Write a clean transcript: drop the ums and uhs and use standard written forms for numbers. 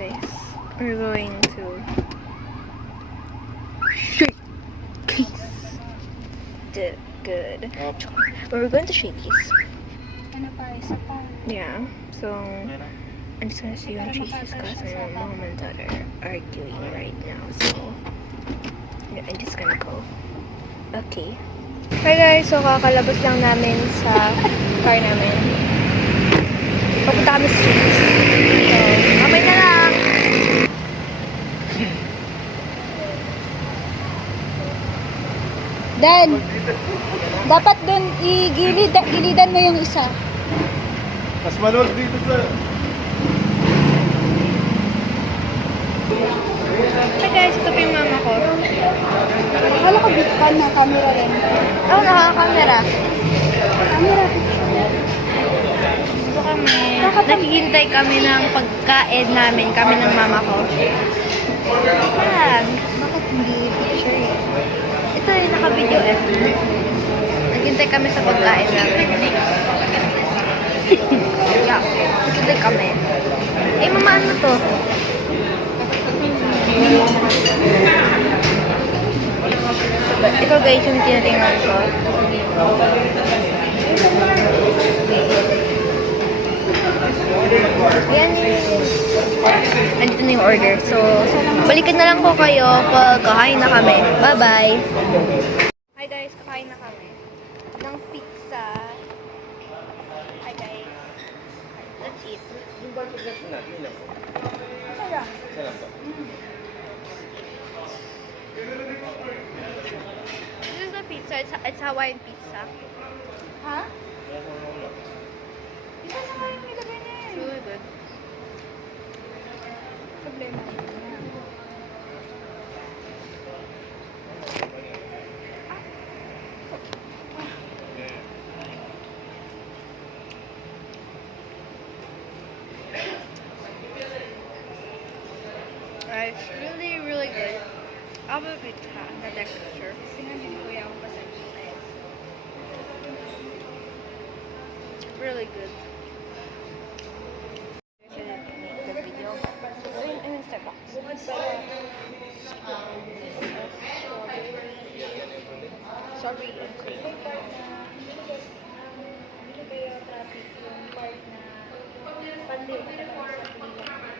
guys, we're going to Shakey's. Good. We're going to Shakey's. Yeah, so I'm just gonna see you on Shakey's because my mom and dad are arguing right now. So yeah, I'm just gonna go. Okay. Hi guys, so kakalabas lang namin sa car namin. Papunta kami sa Shakey's. So, mamay na lang! Dan, dapat dun gilidan mo yung isa. Mas manood dito sa... Hi guys, ito po yung mama ko. Akala ko bitkan na camera rin. Oh, nakakamera. Camera. Ito kami. Naghihintay kami ng pagkain namin, kami ng mama ko. Yan. Bakit hindi picture yun? Ito yung naka-video eh. Naghihintay kami sa pagkain namin. Yeah. Naghihintay kami. Eh, mama, ano to? Ito guys, yung tinatingnan ko. Ayan yun. Andito na yung order. So, balikan na lang ko kayo pag kakain na kami. Bye-bye! Hi guys, kakain na kami. Ng pizza. Hi guys. Let's eat. Yung bar progression natin, yun lang po. Isa lang po. This is the pizza. It's Hawaiian pizza. Ha? Isa na nga yung nilagay niya It's eh. really good. Problema. It's really, really good. How about pizza? The texture. Sinabi ni Kuya ako pa sa pizza. Really good. The video. In Starbucks. Strawberry and cream. Hindi kayo traffic yung part na pandiw ka sa pila.